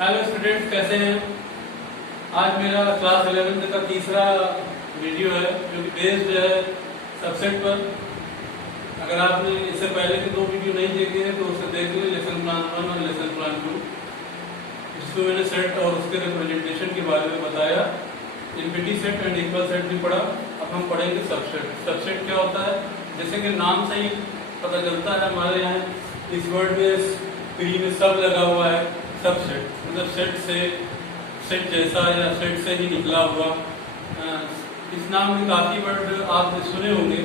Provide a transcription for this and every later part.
Hello students, कैसे हैं। आज मेरा क्लास 11th का तीसरा वीडियो है जो कि बेस्ड है सबसेट पर। अगर आपने इससे पहले के दो वीडियो नहीं देखे हैं तो उसे देख लें, लेसन प्लान 1 और लेसन प्लान 2, जिसमें मैंने सेट और उसके रिप्रेजेंटेशन के बारे में बताया। Infinity set and equal set भी पढ़ा। अब हम पढ़ेंगे सबसेट। सबसेट क्या होता है, जैसे कि नाम से ही पता चलता है, हमारे यहाँ इस वर्ड में प्री में सब लगा हुआ है। सबसेट मतलब सेट से, सेट जैसा या सेट से ही निकला हुआ। इस नाम में काफ़ी वर्ड आपने सुने होंगे।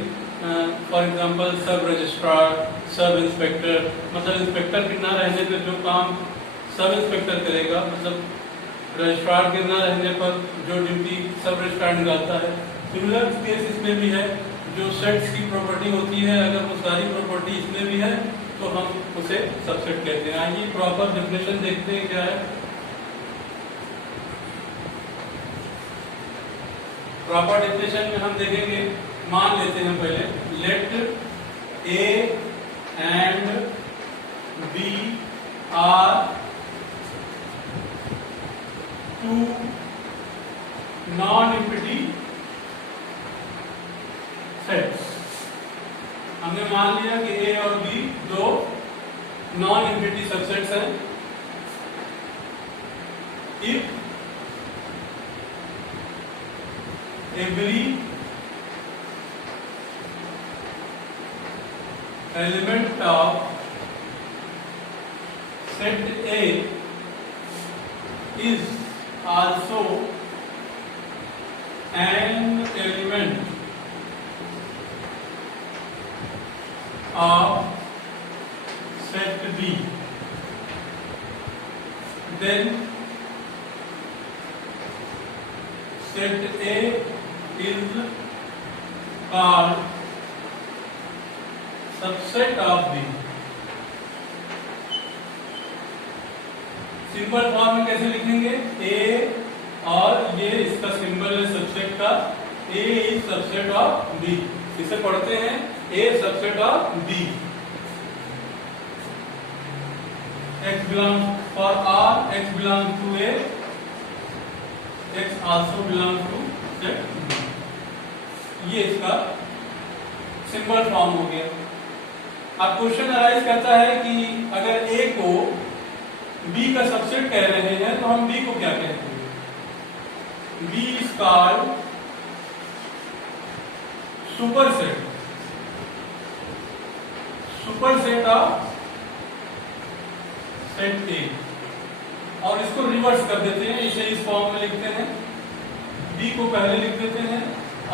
फॉर एग्जांपल सब रजिस्ट्रार, सब इंस्पेक्टर, मतलब इंस्पेक्टर के ना रहने पर जो काम सब इंस्पेक्टर करेगा, मतलब रजिस्ट्रार के ना रहने पर जो ड्यूटी सब रजिस्ट्रार निकालता है। सिमिलर केस इसमें भी है। जो सेट्स की प्रॉपर्टी होती है, अगर वो सारी प्रॉपर्टी इसमें भी है तो हम उसे सबसेट कहते हैं। आइए प्रॉपर डेफिनेशन देखते हैं क्या है। प्रॉपर डेफिनेशन में हम देखेंगे, मान लेते हैं पहले, let A and B are two non empty sets. हमने मान लिया कि ए और बी दो नॉन एम्प्टी सबसेट्स हैं। If every element of set A is also an element of set B, then set A is called subset of B। Simple form में कैसे लिखेंगे, ए और ये इसका सिंबल है सबसेट का, A is subset of B. इसे पढ़ते हैं A subset of B. X belongs for R, x belongs to A, x also belongs to set B. ये इसका सिंपल फॉर्म हो गया। अब क्वेश्चन अराइज करता है कि अगर ए को बी का सबसेट कह रहे हैं तो हम बी को क्या कहते हैं। B is called superset, superset of set A. और इसको रिवर्स कर देते हैं, इसे इस फॉर्म में लिखते हैं। बी को पहले लिख देते हैं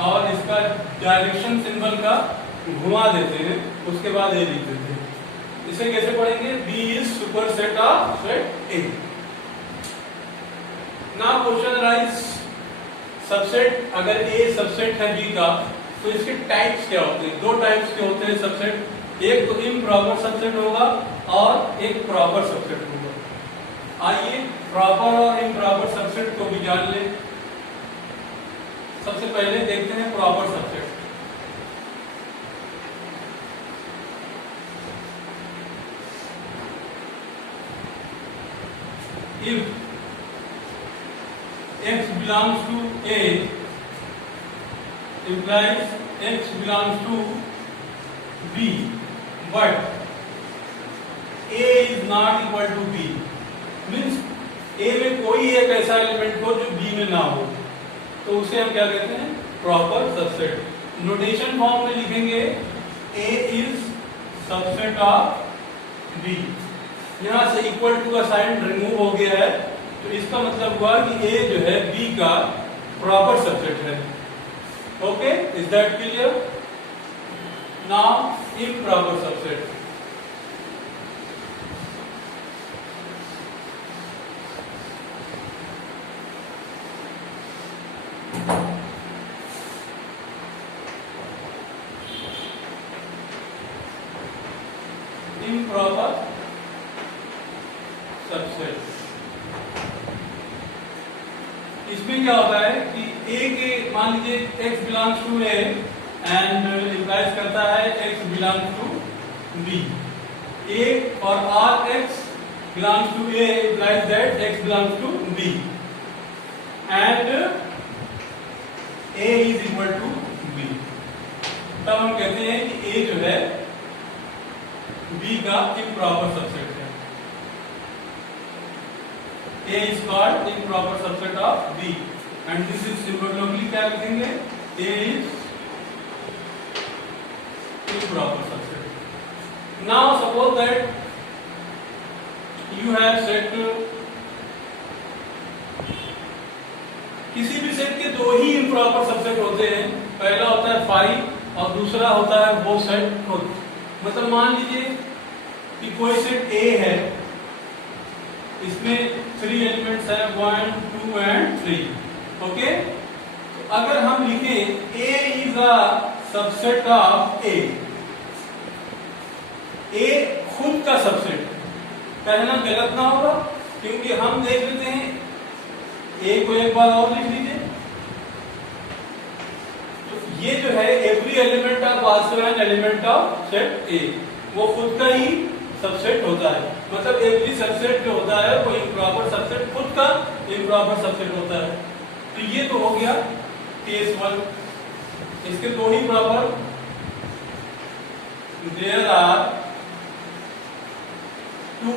और इसका डायरेक्शन सिंबल का घुमा देते हैं, उसके बाद ए लिख देते हैं। इसे कैसे पढ़ेंगे, B is superset of set A। Now question arise, subset अगर A सबसेट है B का तो इसके टाइप्स क्या होते हैं। दो टाइप्स के होते हैं सबसेट, एक तो इम्प्रॉपर सबसेट होगा और एक प्रॉपर सबसेट होगा। आइए प्रॉपर और इम्प्रॉपर सबसेट को भी जान लें। सबसे पहले देखते हैं proper subset. If x belongs to A implies x belongs to B, but A is not equal to B, means A में कोई एक ऐसा एलिमेंट हो जो B में ना हो, तो उसे हम क्या कहते हैं, प्रॉपर सबसेट। नोटेशन फॉर्म में लिखेंगे A is subset of B। यहां से इक्वल टू का साइन रिमूव हो गया है, तो इसका मतलब हुआ कि ए जो है बी का प्रॉपर सबसेट है। Okay, is that clear. Now improper subset. Improper subset, इसमें क्या होता है कि ए के, मान लीजिए x belongs to A and implies करता है x belongs to B. A or R x belongs to A implies that x belongs to B and A is equal to B, तब हम कहते हैं कि ए जो है बी का इम्प्रॉपर सबसेट है। A is called improper subset of B and this is similarly क्या लिखेंगे, A is improper subset. Now suppose that you have set किसी भी सेट के दो ही improper subset होते हैं, पहला होता है फाइव और दूसरा होता है वो सेट खुद। मतलब मान लीजिए कि कोई सेट A है, इसमें 3 एलिमेंट्स है 1, 2 एंड 3। ओके, तो अगर हम लिखें A is a subset of A, A खुद का सबसेट, कहना गलत ना होगा क्योंकि हम देख लेते हैं A को एक बार और लिख लीजिए। तो ये जो है every element of also an element of set A, वो खुद का ही सबसेट होता है। मतलब एवरी सबसेट जो होता है वो इम्प्रॉपर सबसेट खुद का इम्प्रॉपर सबसेट होता है। तो ये तो हो गया केस 1, इसके दो ही proper, there are 2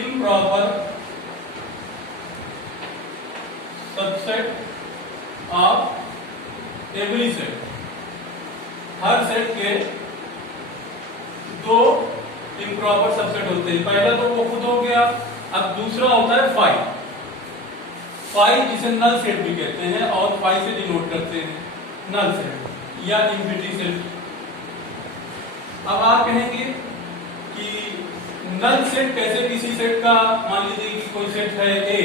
improper subset of every set। हर सेट के दो improper सबसेट होते हैं। पहला तो वो खुद हो गया, अब दूसरा होता है फाइव। फाइव जिसे नल सेट भी कहते हैं और फाइव से डिनोट करते हैं, नल सेट या एम्प्टी सेट। अब आप कहेंगे कि नल सेट कैसे किसी सेट का, मान लीजिए कि कोई सेट है A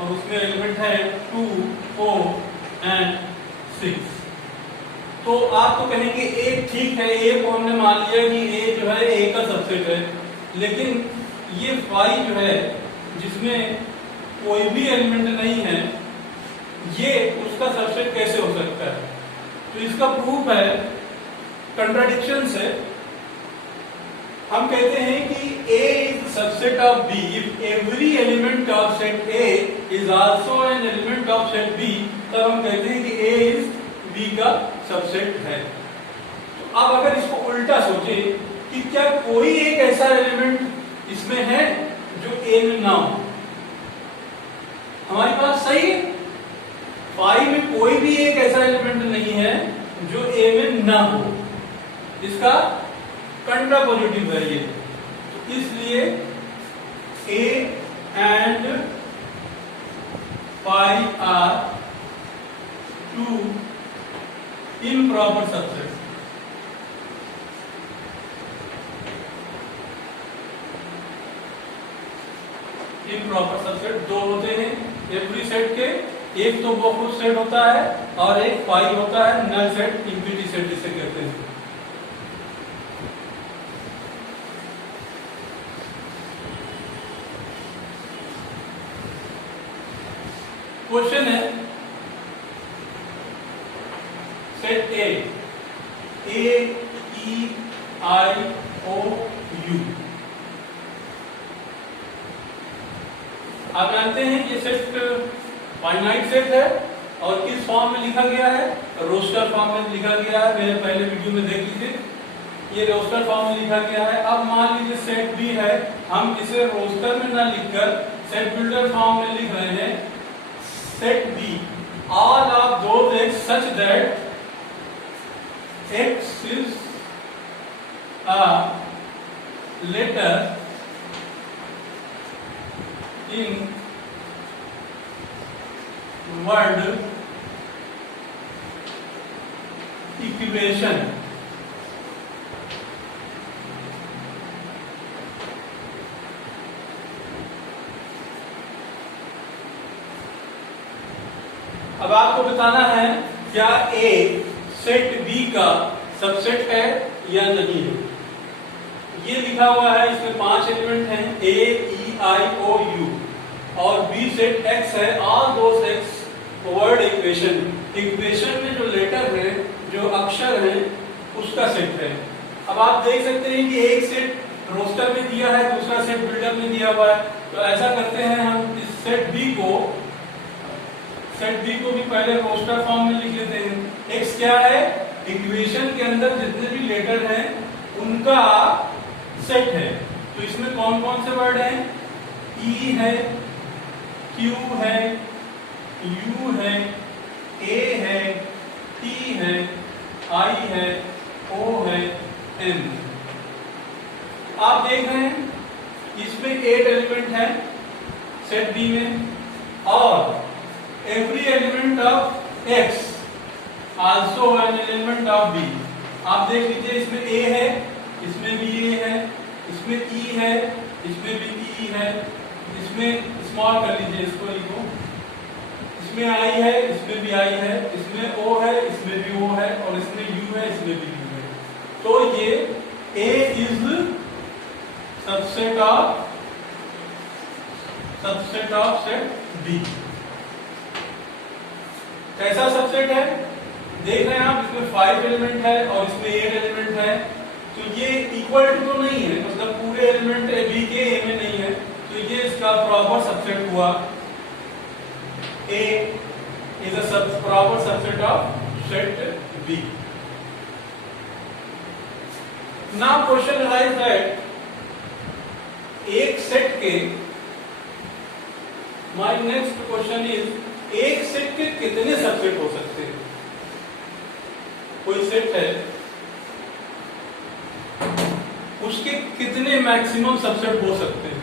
और उसमें एलिमेंट है 2, 4 एंड 6, तो आप तो कहेंगे A ठीक है, A को हमने मान लिया कि A जो है A का सबसेट है, लेकिन ये 5 जो है जिसमें कोई भी एलिमेंट नहीं है, ये उसका सबसेट कैसे हो सकता है? तो इसका प्रूफ है कंट्राडिक्शन से। हम कहते हैं कि A is subset of B if every element of set A is also an element of set B, तब हम कहते हैं कि A is B का सबसेट है। तो अब अगर इसको उल्टा सोचे कि क्या कोई एक ऐसा एलिमेंट इसमें है जो A में ना हो, हमारी बात सही है, 5 में कोई भी एक ऐसा एलिमेंट नहीं है जो A में ना हो, इसका कंट्रापोजिटिव है ये। तो इसलिए A and 5 are 2 improper subsets। Improper subset दो होते हैं एवरी सेट के, एक तो वो खुद सेट होता है और एक फाइव होता है नल सेट, एम्प्टी सेट जिसे कहते हैं। क्वेश्चन है set A E I O U, आप जानते हैं ये सेट फाइनाइट सेट है और किस फॉर्म में लिखा गया है? रोस्टर फॉर्म में लिखा गया है, मेरे पहले वीडियो में देख लीजिए, ये रोस्टर फॉर्म में लिखा गया है। अब मान लीजिए सेट बी है, हम इसे रोस्टर में ना लिखकर सेट बिल्डर फॉर्म में लिख रहे हैं। Set B all of those x such that x is a letter in word equation। अब आपको बताना है क्या A सेट B का सबसेट है या नहीं है। ये लिखा हुआ है, इसमें 5 एलिमेंट हैं A E I O U और B सेट X है, all those X word equation, equation में जो लेटर है, जो अक्षर है, उसका सेट है। अब आप देख सकते हैं कि एक सेट रोस्टर में दिया है, दूसरा सेट बिल्डअप में दिया हुआ है। तो ऐसा करते हैं हम इस सेट बी को भी पहले रोस्टर फॉर्म में लिख लेते हैं। एक्स क्या है, इक्वेशन के अंदर जितने भी लेटर हैं उनका सेट है। तो इसमें कौन कौन से वर्ड हैं, ई है, क्यू है, यू है, ए है, टी है, आई है, ओ है, एन। आप देख रहे हैं इसमें 8 एलिमेंट है सेट बी में, और every element of x also an element of B. आप देख लीजिए इसमें ए है, इसमें भी ए है, इसमें ई है, इसमें भी ई है, इसमें स्मॉल कर लीजिए इसको, ई को, इसमें आई है, इसमें भी आई है, इसमें ओ है, इसमें भी ओ है, और इसमें यू है, इसमें भी यू है। तो ये A is subset of set B. कैसा सबसेट है देख रहे हैं आप, इसमें 5 एलिमेंट है और इसमें 8 एलिमेंट है। तो ये इक्वल टू तो नहीं है, मतलब पूरे एलिमेंट बी के ए में नहीं है, तो ये इसका प्रॉपर सबसेट हुआ। A is a proper subset of set B. Now question arise that एक सेट के, माय नेक्स्ट क्वेश्चन इज, एक सेट के कितने सबसेट हो सकते हैं। कोई सेट है, उसके कितने मैक्सिमम सबसेट हो सकते हैं।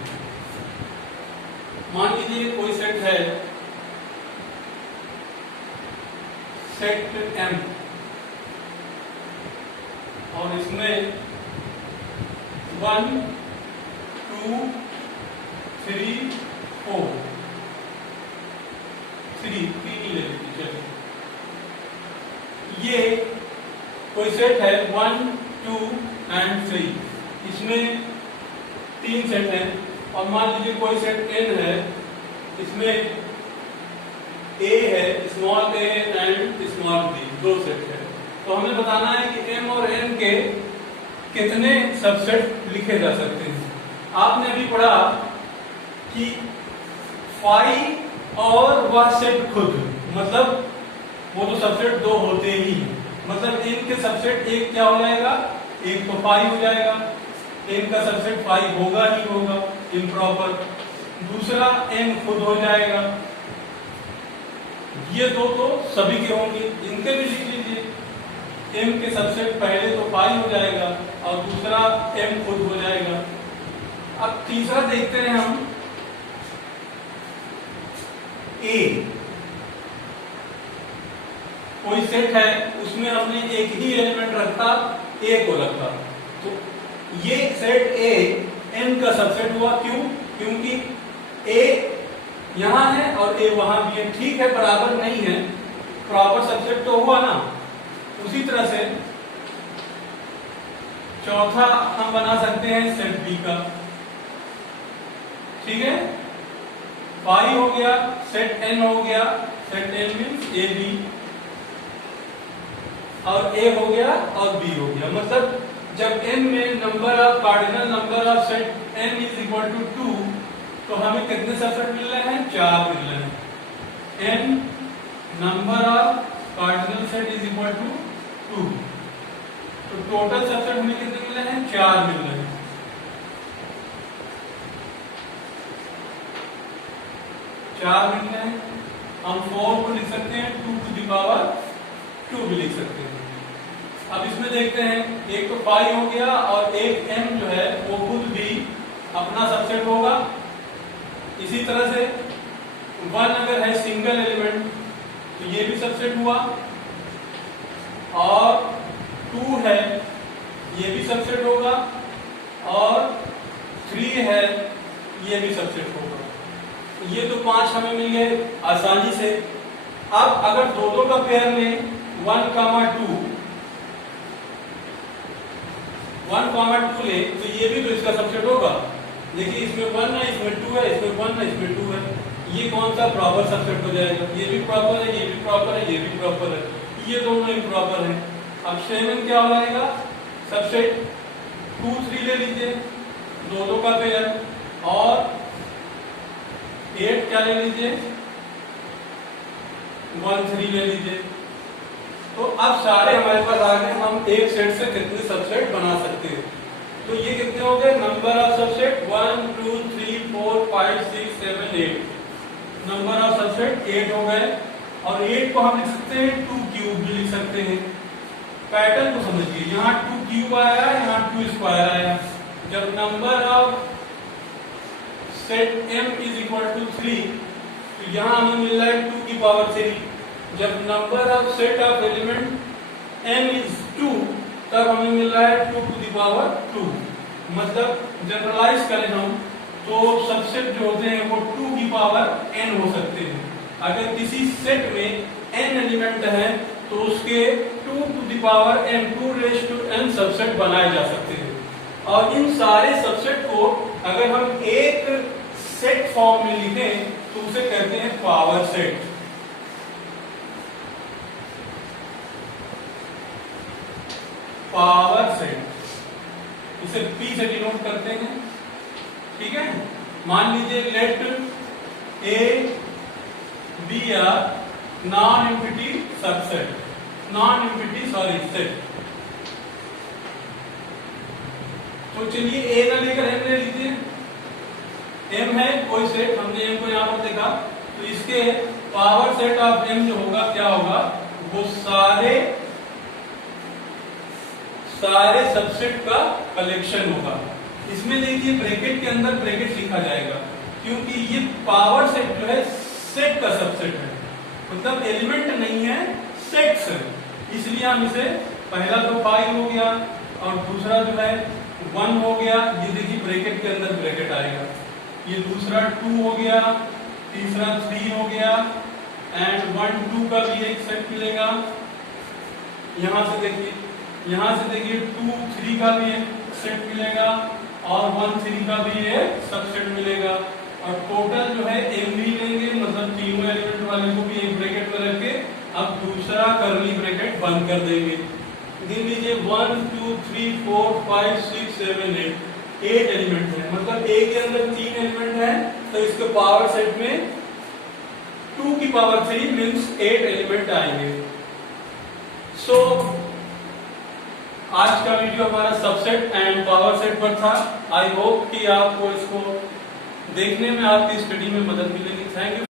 मान लीजिए कोई सेट है, सेट एम, और इसमें 1 2 3 4 3 ही ले लीजिए। ये कोई सेट है 1 2 एंड 3, इसमें 3 सेट हैं। और मान लीजिए कोई सेट n है, इसमें a है, small a and small b, 2 set है। तो हमें बताना है कि m और n के कितने सबसेट लिखे जा सकते हैं। आपने अभी पढ़ा कि फाई और वह सेट खुद, मतलब वो तो सबसेट 2 होते ही, मतलब n के सबसेट एक क्या हो जाएगा, एक तो फाई हो जाएगा, n का सबसेट फाई होगा ही होगा, इम्प्रॉपर। दूसरा n खुद हो जाएगा। ये दो तो सभी के होंगे, इनके भी लिख लीजिए। m के सबसेट पहले तो फाई हो जाएगा और दूसरा m खुद हो जाएगा। अब तीसरा देखते हैं हम, a कोई सेट है, उसमें हमने एक ही एलिमेंट रखा, a को रखा, तो ये सेट a n का सबसेट हुआ। क्यों? क्योंकि a यहां है और a वहां भी है। ठीक है, बराबर नहीं है, प्रॉपर सबसेट तो हुआ ना। उसी तरह से चौथा हम बना सकते हैं सेट b का। ठीक है, फाई हो गया, सेट n हो गया, set n means a b, और a हो गया और b हो गया। मतलब जब n में number of cardinal number of set n is equal to 2, तो हमें कितने सबसेट मिल रहे हैं, 4 मिल रहे हैं। n number of cardinal set is equal to 2, तो टोटल सबसेट हमें कितने मिल रहे हैं, 4 मिल रहे हैं। हम 4 को लिख सकते हैं 2 टू द पावर 2 भी लिख सकते हैं। अब इसमें देखते हैं, एक तो पाई हो गया और एक m जो है वो खुद भी अपना सबसेट होगा। इसी तरह से 1 अगर है सिंगल एलिमेंट तो ये भी सबसेट हुआ, और 2 है ये भी सबसेट होगा, और 3 है ये भी सबसेट होगा। ये तो 5 हमें मिल गए आसानी से। अब अगर दोनों का पेयर में 1, 2 ले तो ये भी तो इसका सबसेट होगा। देखिए इसमें 1 है, इसमें 2 है, इसमें 1 है, इसमें 2 है। ये कौन सा प्रॉपर सबसेट हो जाएगा, ये भी प्रॉपर है, ये भी प्रॉपर है, ये भी प्रॉपर है, ये दोनों इम्प्रॉपर है। अब 7 क्या हो जाएगा, सबसेट 2, 3 ले लीजिए, दो का पेयर, और 8 क्या ले लीजिए, 1 3 ले लीजिए। तो अब सारे हमारे पास आ गए, हम एक सेट से कितने सबसेट बना सकते हैं। तो ये कितने हो गए, number of subset 1 2 3 4 5 6 7 8, number of subset 8 हो गए। और 8 को हम लिख सकते हैं 2 क्यूब भी लिख सकते हैं। पैटर्न को समझिए, यहाँ 2 क्यूब आया, यहाँ 2 स्क्वायर आया। जब number of set m is equal to 3, तो यहाँ हमें मिल रहा है 2 की पावर 3। जब number of set of element n is 2, तब हमें मिल रहा है 2 टू द पावर 2। मतलब जनरलाइज करें हम तो सबसेट जो होते हैं वो 2 की पावर n हो सकते हैं। अगर किसी सेट में n एलिमेंट है तो उसके 2 to the power n 2 raise to n subset बनाए जा सकते हैं। और इन सारे सबसेट को अगर हम एक सेट फॉर्म में लिखें तो उसे कहते हैं पावर सेट। पावर सेट, इसे P से डिनोट करते हैं, ठीक है। मान लीजिए let A B are non empty subset, non empty set. तो चलिए A ना लेकर M ले लीजिए। M है कोई सेट, हमने M को यहां पर देखा, तो इसके पावर सेट ऑफ M जो होगा क्या होगा, वो सारे सबसेट का कलेक्शन होगा। इसमें देखिए ब्रैकेट के अंदर ब्रैकेट लिखा जाएगा, क्योंकि ये पावर सेट जो है सेट का सबसेट है, मतलब एलिमेंट नहीं है, सेट्स है। इसलिए हम इसे पहला तो 5 हो गया और दूसरा जो है 1 हो गया, ये देखिए ब्रैकेट के अंदर ब्रैकेट आएगा। ये दूसरा 2 हो गया, तीसरा 3 हो गया, एंड 1 2 का भी एक सेट मिलेगा। यहां से देखिए 2 3 का भी एक सेट मिलेगा और 1 3 का भी एक सबसेट मिलेगा। और टोटल जो है m भी लेंगे, मतलब तीनों एलिमेंट वाले को भी एक ब्रैकेट में रख के अब दूसरा कर्ली ब्रैकेट बंद कर देंगे। गिन लीजिए 1 2 3 4 5 6 7 8 एलिमेंट है, मतलब A के अंदर 3 एलिमेंट है, तो इसके पावर सेट में 2 की पावर 3 मीन्स 8 एलिमेंट आएंगे। सो आज का वीडियो हमारा सबसेट एंड पावर सेट पर था। आई होप कि आपको इसको देखने में, आपकी स्टडी में मदद मिलेगी। Thank you.